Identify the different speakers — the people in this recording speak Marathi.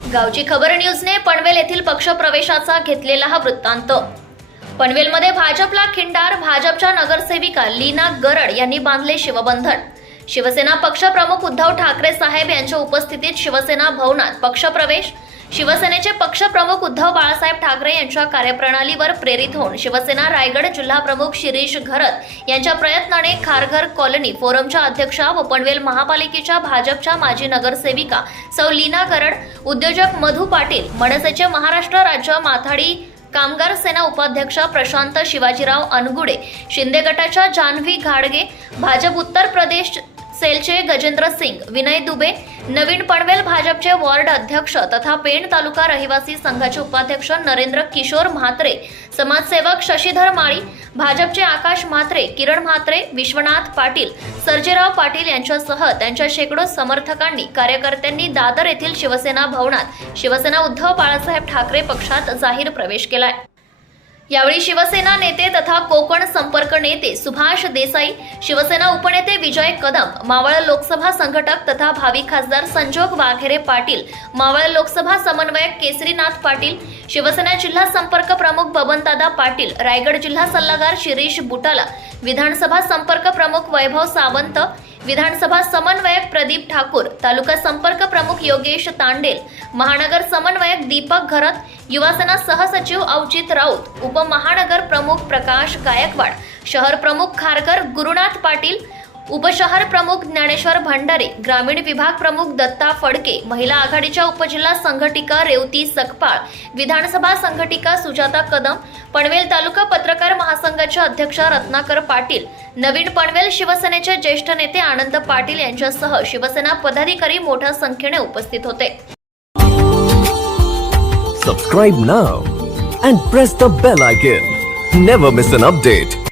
Speaker 1: गावची खबर न्यूजने पनवेल येथील पक्ष प्रवेशाचा घेतलेला हा वृत्तांत. पनवेलमध्ये भाजपला खिंडार भाजपच्या नगरसेविका लीना गरड यांनी बांधले शिवबंधन. शिवसेना पक्षप्रमुख उद्धव ठाकरे साहेब यांच्या उपस्थितीत शिवसेना भवनात पक्षप्रवेश शिवसेनेचे पक्षप्रमुख उद्धव बाळासाहेब ठाकरे यांच्या कार्यप्रणालीवर प्रेरित होऊन शिवसेना रायगड जिल्हा प्रमुख शिरीष घरत यांच्या प्रयत्नाने खारघर कॉलनी फोरमच्या अध्यक्षा व पनवेल महापालिकेच्या भाजपच्या माजी नगरसेविका सौ लीना गरड उद्योजक मधु पाटील मनसेचे महाराष्ट्र राज्य माथाडी कामगार सेना उपाध्यक्ष प्रशांत शिवाजीराव अनगुडे शिंदे गटाच्या जान्हवी घाडगे भाजप उत्तर प्रदेश सेलचे गजेंद्र सिंग विनय दुबे नवीन पनवेल भाजपचे वॉर्ड अध्यक्ष तथा पेण तालुका रहिवासी संघाचे उपाध्यक्ष नरेंद्र किशोर म्हात्रे समाजसेवक शशीधर माळी भाजपचे आकाश म्हात्रे किरण म्हात्रे विश्वनाथ पाटील सर्जेराव पाटील यांच्यासह त्यांच्या शेकडो समर्थकांनी कार्यकर्त्यांनी दादर येथील शिवसेना भवनात शिवसेना उद्धव बाळासाहेब ठाकरे पक्षात जाहीर प्रवेश केलाय. यावेळी शिवसेना नेते तथा कोकण संपर्क नेते सुभाष देसाई शिवसेना उपनेते विजय कदम मावळ लोकसभा संघटक तथा भावी खासदार संजोग वाघेरे पाटील मावळ लोकसभा समन्वयक केसरीनाथ पाटील शिवसेना जिल्हा संपर्क प्रमुख बबनदादा पाटील रायगड जिल्हा सल्लागार शिरीष बुटाला विधानसभा संपर्क प्रमुख वैभव सावंत विधानसभा समन्वयक प्रदीप ठाकूर तालुका संपर्क प्रमुख योगेश तांडेल महानगर समन्वयक दीपक घरत युवासेना सहसचिव अवचित राऊत उपमहानगर प्रमुख प्रकाश गायकवाड शहर प्रमुख खारकर गुरुनाथ पाटील उपशहर प्रमुख ज्ञानेश्वर भंडारे ग्रामीण विभाग प्रमुख दत्ता फडके महिला आघाडीच्या उपजिल्हा संघटिका रेवती सकपाळ विधानसभा संघटिका सुजाता कदम पनवेल तालुका पत्रकार महासंघाच्या अध्यक्ष रत्नाकर पाटील नवीन पनवेल शिवसेनेचे ज्येष्ठ नेते आनंद पाटील यांच्यासह शिवसेना पदाधिकारी मोठ्या संख्येने उपस्थित होते
Speaker 2: Subscribe now and press the bell icon. Never miss an update.